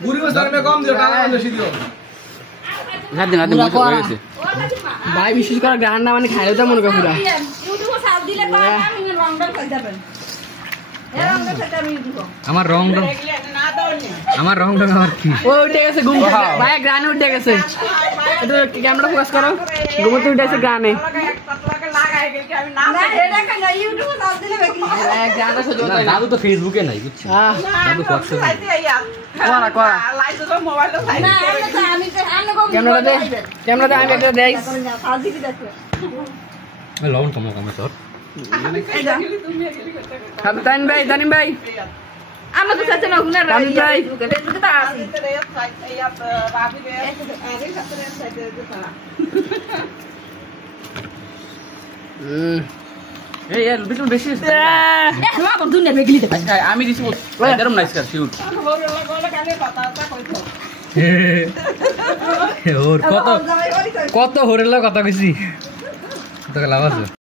বুড়ি বস্তা মে কম দিও টাকা বেশি দিও রাতে রাতে মজা হয়ে গেছে ভাই বিশেষ করে গান না মানে খাইলে তো মনে করে পুরা ইউটিউবে সার্চ দিলে তো আমি রংটা খাই যাবেন এর রংটা খেতে আমি ইউটিউবে আমার রং আমার কি ও উঠে গেছে ঘুম থেকে ভাই গানে উঠে গেছে একটু ক্যামেরা ফোকাস করো ঘুমতে উঠে গেছে গানে না এটা কেন ইউটিউবে সার্চ দিলে বেকি গানটা সোজা না দাদু তো ফেসবুকে নাই বুঝছিস দাদু হোয়াটসঅ্যাপে করা করা না আমি ক্যামেরাতে আমি একটা দেই সার্চ দিতে দেখো লবণ কম কম তোর তানিম ভাই আমরা তো চাচা না গুনার তানিম ভাই ফেসবুকে তো আসি এই এর বেশি বেশি না তো দুনিয়া বেগলি দে আচ্ছা আমি দিছি এরকম নাইস কার শুট ওর কত কত হরেলা কথা কইছি তো লাভ আছে